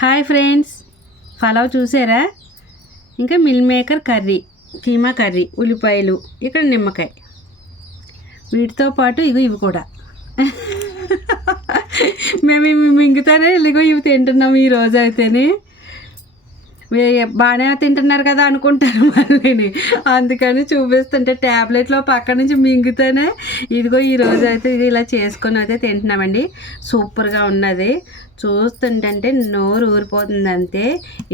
Hi friends. Pulao చూసారా? ఇంకా meal maker curry keema curry ఉల్లిపాయలు ఇక్కడ నిమ్మకాయ. వీటితో పాటు ఇగో ఇవి కూడా. మేము ఇవి మింగుతానే ఇదిగో ఇవి తింటున్నాం ఈ రోజు అయితేనే బాగానే తింటున్నారు కదా అనుకుంటారు మళ్ళీని. అందుకని చూపిస్తుంటే ట్యాబ్లెట్లో పక్క నుంచి మింగుతానే ఇదిగో ఈ రోజు అయితే ఇది ఇలా చేసుకొని అయితే తింటున్నామండి. సూపర్గా ఉన్నది. చూస్తుంటే నోరు ఊరిపోతుంది అంతే.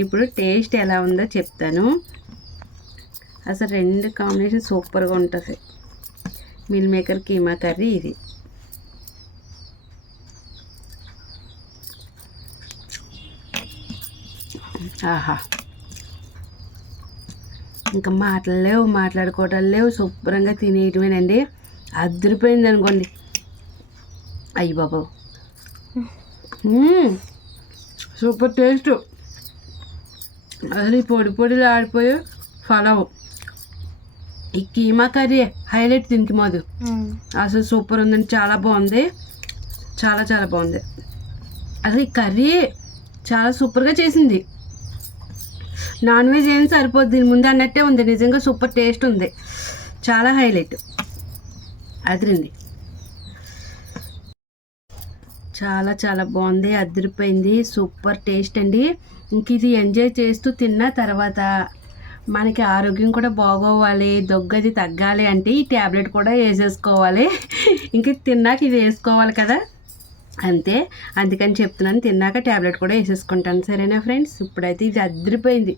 ఇప్పుడు టేస్ట్ ఎలా ఉందో చెప్తాను. అసలు రెండు కాంబినేషన్ సూపర్గా ఉంటుంది. మిల్ మేకర్ కీమా కర్రీ ఇది. ఆహా. ఇంకా మాటలు లేవు మాట్లాడుకోవటాలు లేవు శుభ్రంగా తినేయటమేనండి. అదిరిపోయింది అనుకోండి. అయ్యి బాబు. Super taste. అసలు ఈ పొడి పొడిలు ఆడిపోయి ఫలవ్. ఈ కీమా కర్రీ హైలైట్ దీనికి మాది. అసలు సూపర్ ఉందండి చాలా బాగుంది. చాలా చాలా బాగుంది. అసలు ఈ కర్రీ చాలా సూపర్గా చేసింది. నాన్ వెజ్ ఏం సరిపోద్ది దీని ముందు అన్నట్టే ఉంది. నిజంగా సూపర్ టేస్ట్ ఉంది. చాలా హైలైట్. అదిరింది. చాలా చాలా బాగుంది. అదిరిపోయింది. సూపర్ టేస్ట్ అండి. ఇంక ఇది ఎంజాయ్ చేస్తూ తిన్న తర్వాత మనకి ఆరోగ్యం కూడా బాగోవాలి. దొగ్గది తగ్గాలి అంటే ఈ ట్యాబ్లెట్ కూడా వేసేసుకోవాలి. ఇంక తిన్నాక ఇది వేసుకోవాలి కదా. అంతే. అందుకని చెప్తున్నాను తిన్నాక ట్యాబ్లెట్ కూడా వేసేసుకుంటాను. సరేనా ఫ్రెండ్స్? ఇప్పుడైతే ఇది అదిరిపోయింది.